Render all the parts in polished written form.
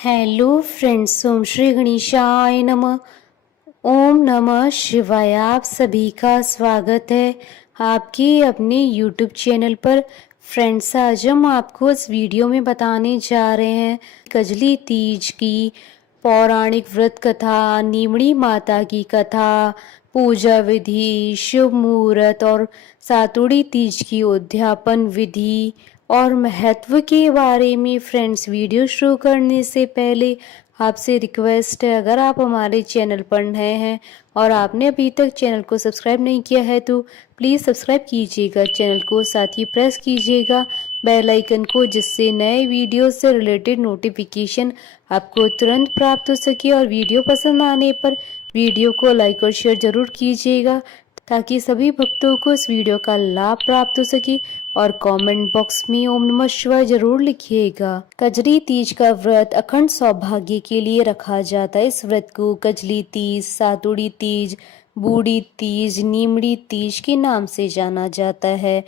Hello friends, ओम श्री गणेशाय नमः। ओम नमः शिवाय। आप सभी का स्वागत है आपके अपने यूट्यूब चैनल पर। फ्रेंड्स, आज हम आपको इस वीडियो में बताने जा रहे हैं कजली तीज की पौराणिक व्रत कथा, नीमड़ी माता की कथा, पूजा विधि, शुभ मुहूर्त और सातुड़ी तीज की उद्यापन विधि और महत्व के बारे में। फ्रेंड्स, वीडियो शुरू करने से पहले आपसे रिक्वेस्ट है, अगर आप हमारे चैनल पर नए हैं और आपने अभी तक चैनल को सब्सक्राइब नहीं किया है तो प्लीज़ सब्सक्राइब कीजिएगा चैनल को, साथ ही प्रेस कीजिएगा बेल आइकन को, जिससे नए वीडियो से रिलेटेड नोटिफिकेशन आपको तुरंत प्राप्त हो सके। और वीडियो पसंद आने पर वीडियो को लाइक और शेयर जरूर कीजिएगा ताकि सभी भक्तों को इस वीडियो का लाभ प्राप्त हो सके। और कमेंट बॉक्स में ओम नमः शिवाय जरूर लिखिएगा। कजरी तीज का व्रत अखंड सौभाग्य के लिए रखा जाता है। इस व्रत को कजली तीज, सातुड़ी तीज, बूढ़ी तीज, नीमड़ी तीज के नाम से जाना जाता है।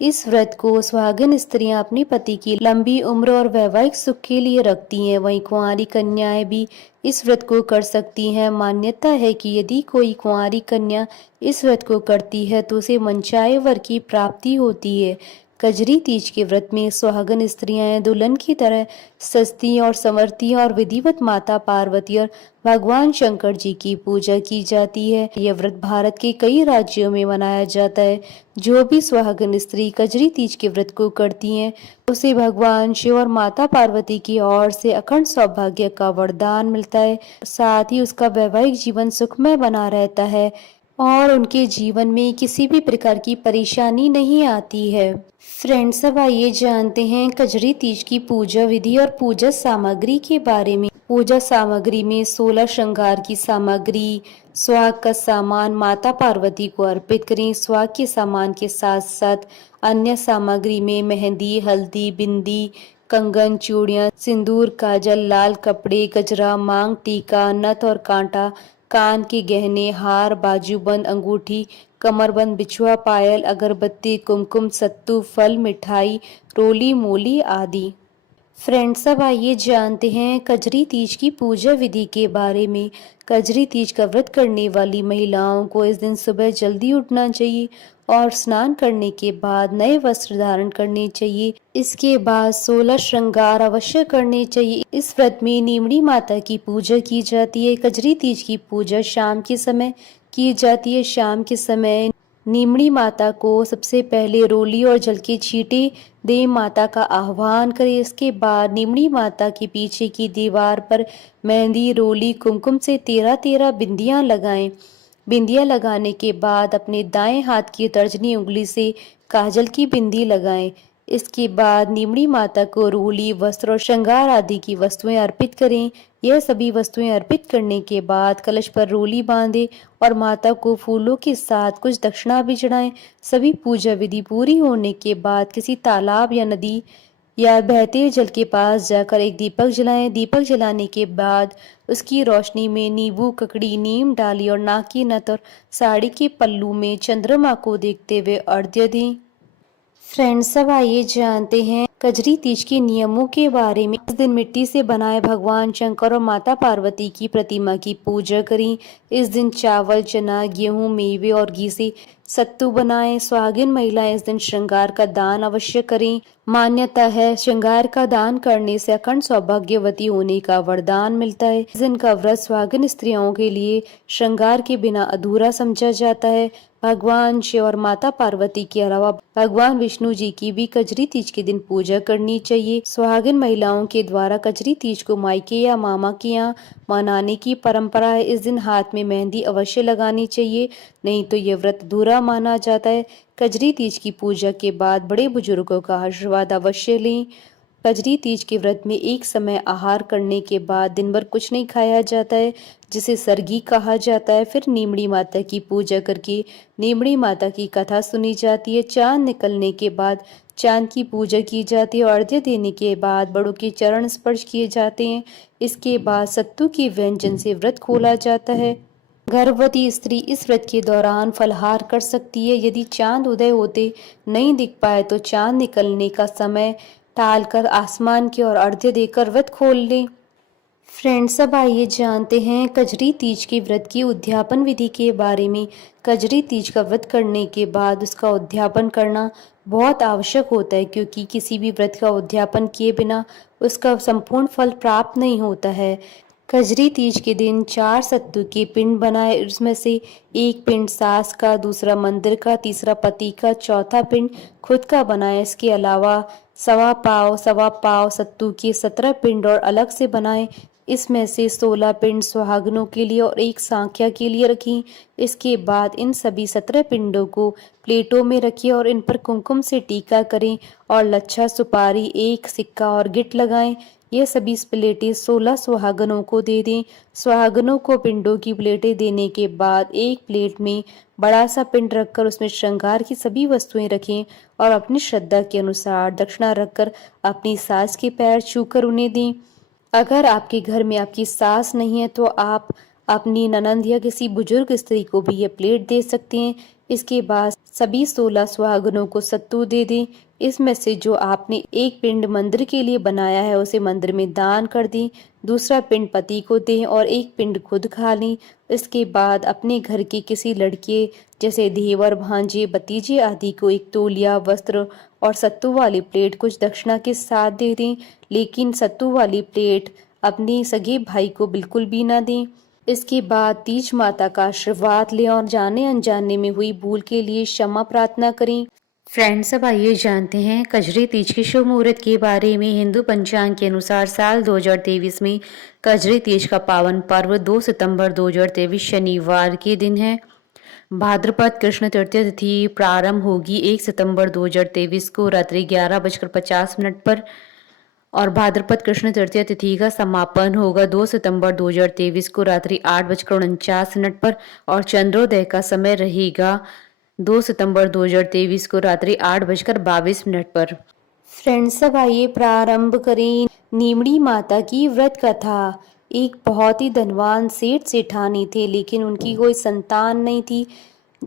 इस व्रत को सुहागिन स्त्रियां अपने पति की लंबी उम्र और वैवाहिक सुख के लिए रखती हैं। वहीं कुंवारी कन्याएं भी इस व्रत को कर सकती हैं। मान्यता है कि यदि कोई कुंवारी कन्या इस व्रत को करती है तो उसे मनचाहे वर की प्राप्ति होती है। कजरी तीज के व्रत में सुहागन स्त्रियां दुल्हन की तरह सजती और संवरती और विधिवत माता पार्वती और भगवान शंकर जी की पूजा की जाती है। यह व्रत भारत के कई राज्यों में मनाया जाता है। जो भी सुहागन स्त्री कजरी तीज के व्रत को करती हैं उसे भगवान शिव और माता पार्वती की ओर से अखंड सौभाग्य का वरदान मिलता है। साथ ही उसका वैवाहिक जीवन सुखमय बना रहता है और उनके जीवन में किसी भी प्रकार की परेशानी नहीं आती है। फ्रेंड्स, अब आइए जानते हैं कजरी तीज की पूजा विधि और पूजा सामग्री के बारे में। पूजा सामग्री में 16 श्रृंगार की सामग्री, सुहाग का सामान माता पार्वती को अर्पित करें। सुहाग के सामान के साथ साथ अन्य सामग्री में मेहंदी, हल्दी, बिंदी, कंगन, चूड़ियां, सिंदूर, काजल, लाल कपड़े, गजरा, मांग टीका, नथ और कांटा, कान के गहने, हार, बाजूबंद, अंगूठी, कमरबंद, बिछुआ, पायल, अगरबत्ती, कुमकुम, सत्तू, फल, मिठाई, रोली, मूली आदि। फ्रेंड्स, अब आइए जानते हैं कजरी तीज की पूजा विधि के बारे में। कजरी तीज का व्रत करने वाली महिलाओं को इस दिन सुबह जल्दी उठना चाहिए और स्नान करने के बाद नए वस्त्र धारण करने चाहिए। इसके बाद 16 श्रृंगार अवश्य करने चाहिए। इस व्रत में नीमड़ी माता की पूजा की जाती है। कजरी तीज की पूजा शाम के समय की जाती है। शाम के समय नीमड़ी माता को सबसे पहले रोली और जल के छींटे दे माता का आह्वान करें। इसके बाद नीमड़ी माता के पीछे की दीवार पर मेहंदी, रोली, कुमकुम से 13-13 बिंदियां लगाएं। बिंदियां लगाने के बाद अपने दाएं हाथ की तर्जनी उंगली से काजल की बिंदी लगाएं। इसके बाद नीमड़ी माता को रोली, वस्त्र और श्रृंगार आदि की वस्तुएं अर्पित करें। यह सभी वस्तुएं अर्पित करने के बाद कलश पर रोली बांधे और माता को फूलों के साथ कुछ दक्षिणा भी चढ़ाएं। सभी पूजा विधि पूरी होने के बाद किसी तालाब या नदी या बहते जल के पास जाकर एक दीपक जलाएं। दीपक जलाने के बाद उसकी रोशनी में नींबू, ककड़ी, नीम डाली और नाक की नथ और साड़ी के पल्लू में चंद्रमा को देखते हुए अर्घ्य दें। फ्रेंड्स, अब आइए जानते हैं कजरी तीज के नियमों के बारे में। इस दिन मिट्टी से बनाए भगवान शंकर और माता पार्वती की प्रतिमा की पूजा करें। इस दिन चावल, चना, गेहूं, मेवे और घी से सत्तू बनाएं। सुहागिन महिलाएं इस दिन श्रृंगार का दान अवश्य करें। मान्यता है श्रृंगार का दान करने से अखंड सौभाग्यवती होने का वरदान मिलता है। इस दिन का व्रत सुहागिन स्त्रियों के लिए श्रृंगार के बिना अधूरा समझा जाता है। भगवान शिव और माता पार्वती के अलावा भगवान विष्णु जी की भी कजरी तीज के दिन पूजा करनी चाहिए। सुहागिन महिलाओं के द्वारा कजरी तीज को मायके या मामा के यहाँ मनाने की परंपरा है। इस दिन हाथ में मेहंदी अवश्य लगानी चाहिए, नहीं तो यह व्रत अधूरा माना जाता है। कजरी तीज की पूजा के बाद बड़े बुजुर्गों का आशीर्वाद अवश्य लें। कजरी तीज के व्रत में एक समय आहार करने के बाद दिन भर कुछ नहीं खाया जाता है, जिसे सरगी कहा जाता है। फिर नीमड़ी माता की पूजा करके नीमड़ी माता की कथा सुनी जाती है। चांद निकलने के बाद चांद की पूजा की जाती है और अर्घ्य देने के बाद बड़ों के चरण स्पर्श किए जाते हैं। इसके बाद सत्तू के व्यंजन से व्रत खोला जाता है। गर्भवती स्त्री इस व्रत के दौरान फलाहार कर सकती है। यदि चांद उदय होते नहीं दिख पाए तो चांद निकलने का समय टालकर आसमान की ओर अर्घ्य देकर व्रत खोल लें। फ्रेंड्स, अब आइए जानते हैं कजरी तीज के व्रत की उद्यापन विधि के बारे में। कजरी तीज का व्रत करने के बाद उसका उद्यापन करना बहुत आवश्यक होता है, क्योंकि किसी भी व्रत का उद्यापन किए बिना उसका संपूर्ण फल प्राप्त नहीं होता है। कजरी तीज के दिन 4 सत्तू के पिंड बनाए, उसमें से एक पिंड सास का, दूसरा मंदिर का, तीसरा पति का, चौथा पिंड खुद का बनाए। इसके अलावा सवा पाव सत्तू के 17 पिंड और अलग से बनाए। इसमें से 16 पिंड सुहागनों के लिए और एक सांख्या के लिए रखी। इसके बाद इन सभी 17 पिंडों को प्लेटों में रखिए और इन पर कुमकुम से टीका करें और लच्छा, सुपारी, एक सिक्का और गिट लगाएं। ये सभी प्लेटें 16 सुहागनों को दे दें। सुहागनों को पिंडों की प्लेटें देने के बाद एक प्लेट में बड़ा सा पिंड रखकर उसमें श्रृंगार की सभी वस्तुएं रखें और अपनी श्रद्धा के अनुसार दक्षिणा रखकर अपनी सास के पैर छूकर उन्हें दें। अगर आपके घर में आपकी सास नहीं है तो आप अपनी ननंद या किसी बुजुर्ग स्त्री को भी ये प्लेट दे सकते हैं। इसके बाद सभी 16 सुहागनों को सत्तू दे दें। इसमें से जो आपने एक पिंड मंदिर के लिए बनाया है उसे मंदिर में दान कर दें, दूसरा पिंड पति को दें और एक पिंड खुद खा लें। इसके बाद अपने घर के किसी लड़के जैसे देवर, भांजे, भतीजे आदि को एक तौलिया, वस्त्र और सत्तू वाली प्लेट कुछ दक्षिणा के साथ दे दें, लेकिन सत्तू वाली प्लेट अपने सगे भाई को बिल्कुल भी ना दें। इसके बाद तीज माता का आशीर्वाद लें और जाने अनजाने में हुई भूल के लिए क्षमा प्रार्थना करें। फ्रेंड्स, अब आइए जानते हैं कजरी तीज के शुभ मुहूर्त के बारे में। हिंदू पंचांग के अनुसार साल 2023 में कजरी तीज का पावन पर्व 2 सितंबर 2023 शनिवार के दिन है। भाद्रपद कृष्ण तृतीया तिथि प्रारंभ होगी 1 सितंबर 2023 को रात्रि 11:50 पर और भाद्रपद कृष्ण तृतीया तिथि का समापन होगा 2 सितंबर 2023 को रात्रि 8:49 पर और चंद्रोदय का समय रहेगा 2 सितंबर 2023 को रात्रि 8:22 पर। फ्रेंड्स, अब आइए प्रारंभ करें नीमड़ी माता की व्रत कथा। एक बहुत ही धनवान सेठ सेठानी थे, लेकिन उनकी कोई संतान नहीं थी।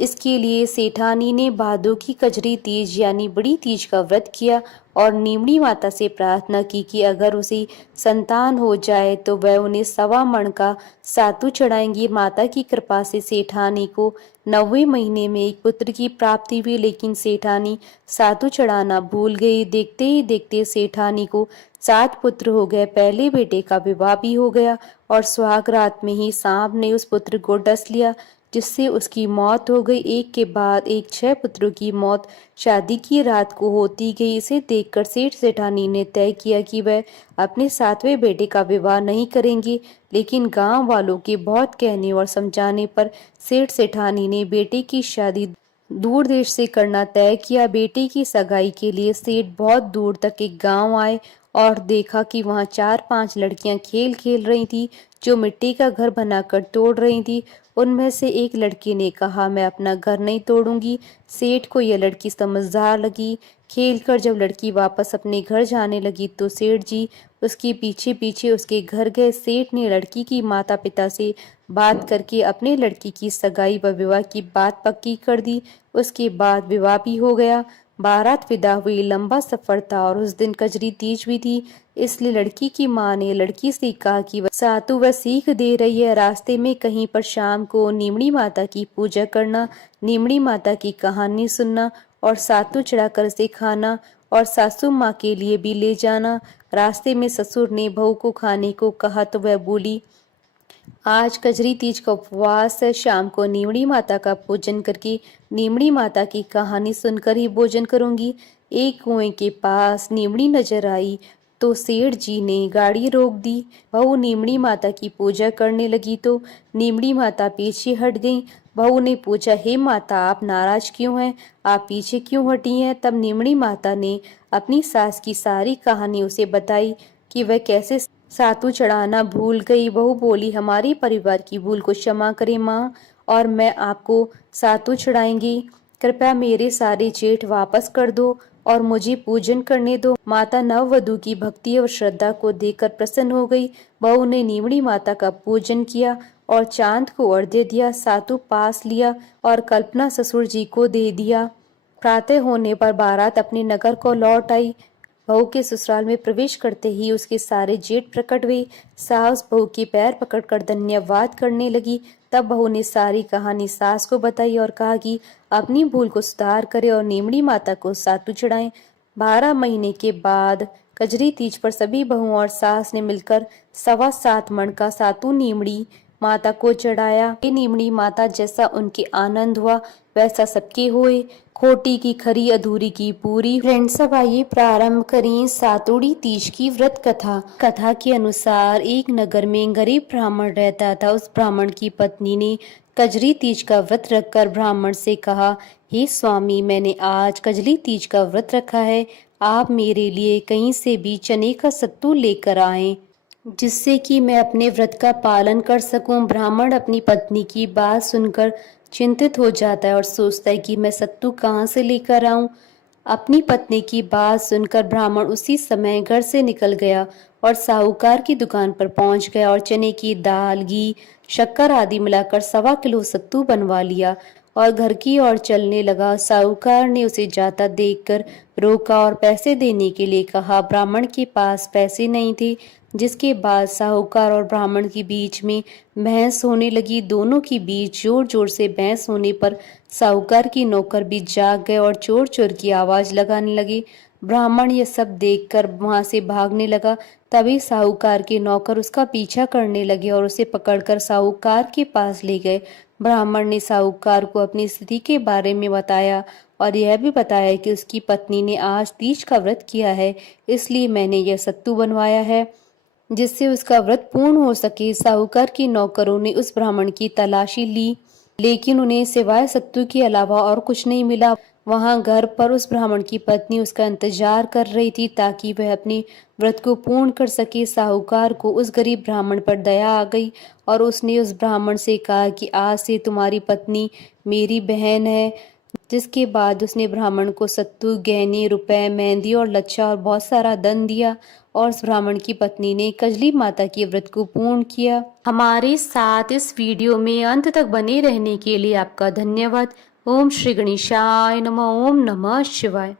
इसके लिए सेठानी ने भादों की कजरी तीज यानी बड़ी तीज का व्रत किया और नीमड़ी माता से प्रार्थना की कि अगर उसे संतान हो जाए तो वह उन्हें 1.25 मण का सातू चढ़ाएंगी। माता की कृपा से सेठानी को 9वें महीने में एक पुत्र की प्राप्ति हुई, लेकिन सेठानी सातू चढ़ाना भूल गई। देखते ही देखते सेठानी को 7 पुत्र हो गए। पहले बेटे का विवाह भी हो गया और सुहाग रात में ही सांप ने उस पुत्र को डस लिया, जिससे उसकी मौत हो गई। एक के बाद एक 6 पुत्रों की मौत शादी की रात को होती गई। इसे देखकर सेठ सेठानी ने तय किया कि वह अपने 7वें बेटे का विवाह नहीं करेंगे, लेकिन गांव वालों के बहुत कहने और समझाने पर सेठ सेठानी ने बेटे की शादी दूर देश से करना तय किया। बेटे की सगाई के लिए सेठ बहुत दूर तक एक गांव आए और देखा कि वहां 4-5 लड़कियां खेल खेल रही थी, जो मिट्टी का घर बनाकर तोड़ रही थी। उनमें से एक लड़की ने कहा, मैं अपना घर नहीं तोड़ूंगी। सेठ को यह लड़की समझदार लगी। खेलकर जब लड़की वापस अपने घर जाने लगी तो सेठ जी उसके पीछे पीछे उसके घर गए। सेठ ने लड़की की माता पिता से बात करके अपने लड़की की सगाई व विवाह की बात पक्की कर दी। उसके बाद विवाह भी हो गया। बारात विदा हुई। लंबा सफर था और उस दिन कजरी तीज भी थी, इसलिए लड़की की माँ ने लड़की से कहा कि वह सातु वह सीख दे रही है, रास्ते में कहीं पर शाम को नीमड़ी माता की पूजा करना, नीमड़ी माता की कहानी सुनना और सातु चढ़ाकर उसे खाना और सासू माँ के लिए भी ले जाना। रास्ते में ससुर ने बहू को खाने को कहा तो वह बोली, आज कजरी तीज का उपवास है, शाम को नीमड़ी माता का पूजन करके नीमड़ी माता की कहानी सुनकर ही भोजन करूंगी। एक कुएं के पास नीमड़ी नजर आई तो सेठ जी ने गाड़ी रोक दी। बहू नीमड़ी माता की पूजा करने लगी तो नीमड़ी माता पीछे हट गई। बहू ने पूछा, हे माता, आप नाराज क्यों हैं? आप पीछे क्यों हटी हैं? तब नीमड़ी माता ने अपनी सास की सारी कहानी उसे बताई कि वह कैसे सातू चढ़ाना भूल गई। बहू बोली, हमारे परिवार की भूल को क्षमा करें माँ, और मैं आपको सातू चढ़ाएंगी। कृपया मेरे सारे जेठ वापस कर दो और मुझे पूजन करने दो। माता नववधू की भक्ति और श्रद्धा को देखकर प्रसन्न हो गई। बहू ने नीमड़ी माता का पूजन किया और चांद को अर्घ्य दिया, सातू पास लिया और कल्पना ससुर जी को दे दिया। प्रातः होने पर बारात अपने नगर को लौट आई। बहू के ससुराल में प्रवेश करते ही उसके सारे जेठ प्रकट हुए। सास बहू के पैर पकड़कर धन्यवाद करने लगी। तब बहू ने सारी कहानी सास को बताई और कहा कि अपनी भूल को सुधार करे और नीमड़ी माता को सातु चढ़ाएं। 12 महीने के बाद कजरी तीज पर सभी बहुओं और सास ने मिलकर 7.25 मण का सातु नीमड़ी माता को चढ़ाया। ये नीमड़ी माता जैसा उनके आनंद हुआ वैसा सबके हुए। खोटी की खरी अधूरी की पूरी। फ्रेंड्स, अब आइए प्रारंभ करें सातुड़ी तीज की व्रत कथा। कथा के अनुसार एक नगर में गरीब ब्राह्मण रहता था। उस ब्राह्मण की पत्नी ने कजरी तीज का व्रत रखकर ब्राह्मण से कहा, हे स्वामी, मैंने आज कजरी तीज का व्रत रखा है, आप मेरे लिए कहीं से भी चने का सत्तू लेकर आएं, जिससे कि मैं अपने व्रत का पालन कर सकूं। ब्राह्मण अपनी पत्नी की बात सुनकर चिंतित हो जाता है और सोचता है कि मैं सत्तू कहाँ से लेकर आऊं। अपनी पत्नी की बात सुनकर ब्राह्मण उसी समय घर से निकल गया और साहूकार की दुकान पर पहुंच गया और चने की दाल, घी, शक्कर आदि मिलाकर 1.25 किलो सत्तू बनवा लिया और घर की ओर चलने लगा। साहूकार ने उसे जाता देखकर रोका और पैसे देने के लिए कहा। ब्राह्मण के पास पैसे नहीं थे, जिसके बाद साहूकार और ब्राह्मण के बीच में बहस होने लगी। दोनों के बीच जोर जोर से बहस होने पर साहूकार की नौकर भी जाग गए और चोर चोर की आवाज लगाने लगे। ब्राह्मण यह सब देखकर वहां से भागने लगा। तभी साहूकार के नौकर उसका पीछा करने लगे और उसे पकड़कर साहूकार के पास ले गए। ब्राह्मण ने साहूकार को अपनी स्थिति के बारे में बताया और यह भी बताया कि उसकी पत्नी ने आज तीज का व्रत किया है, इसलिए मैंने यह सत्तू बनवाया है जिससे उसका व्रत पूर्ण हो सके। साहूकार के नौकरों ने उस ब्राह्मण की तलाशी ली, लेकिन उन्हें सिवाय सत्तू के अलावा और कुछ नहीं मिला। वहां घर पर उस ब्राह्मण की पत्नी उसका इंतजार कर रही थी ताकि वह अपने व्रत को पूर्ण कर सके। साहूकार को उस गरीब ब्राह्मण पर दया आ गई और उसने उस ब्राह्मण से कहा कि आज से तुम्हारी पत्नी मेरी बहन है। जिसके बाद उसने ब्राह्मण को सत्तू, गहने, रुपए, मेहंदी और लच्छा और बहुत सारा धन दिया और उस ब्राह्मण की पत्नी ने कजली माता के व्रत को पूर्ण किया। हमारे साथ इस वीडियो में अंत तक बने रहने के लिए आपका धन्यवाद। ओम श्री गणेशाय नमः। ओम नमः शिवाय।